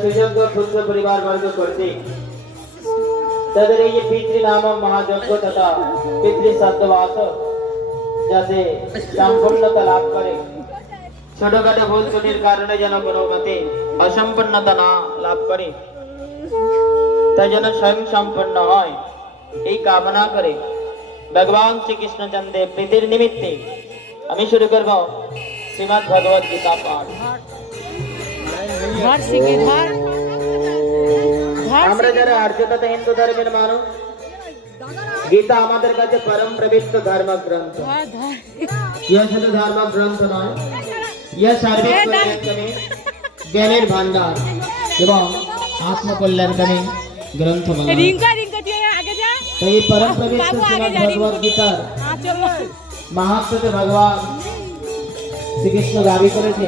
सुयोग्य क्षुद्र परिवार वर्ग करते তাদের এই যে পিতৃ নাম মহাযজ্ঞ তথা পিতৃ সদ্বাস যাতে সম্পূর্ণতা লাভ করে, ছোটখাটো ভুল ত্রুটির কারণে যেন কোনো মতে অসম্পূর্ণতা না লাভ করে, তাই যেন স্বয়ং সম্পূর্ণ হয় এই কামনা করে ভগবান শ্রীকৃষ্ণচন্দ্রের প্রীতির নিমিত্তে আমি শুরু করব শ্রীমদ্ ভগবদ গীতা পাঠ। আমরা যারা আর্য তথা হিন্দু ধর্মের মানুষ, গীতা আমাদের কাছে পরম পবিত্র ধর্ম গ্রন্থ। ইহা শুধু ধর্ম গ্রন্থ নয়, ইহা সার্বিক কল্যাণকামী জ্ঞানের ভান্ডার এবং আত্মকল্যাণকামী গ্রন্থ। এই পরম পবিত্র শ্রীমদ্ ভগবদ গীতার মাহাত্ম্যতে ভগবান শ্রীকৃষ্ণ দাবি করেছে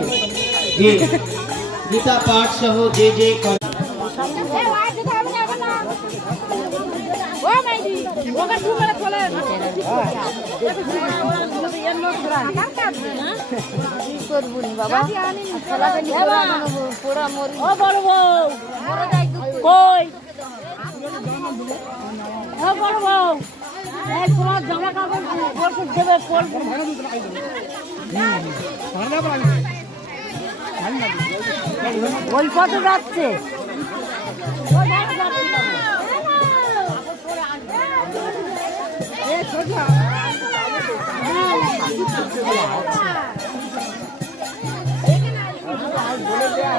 যে গীতা পাঠ সহ যে যে জামা কাপড় দেবে ওই কত যাচ্ছে বলে দেয়া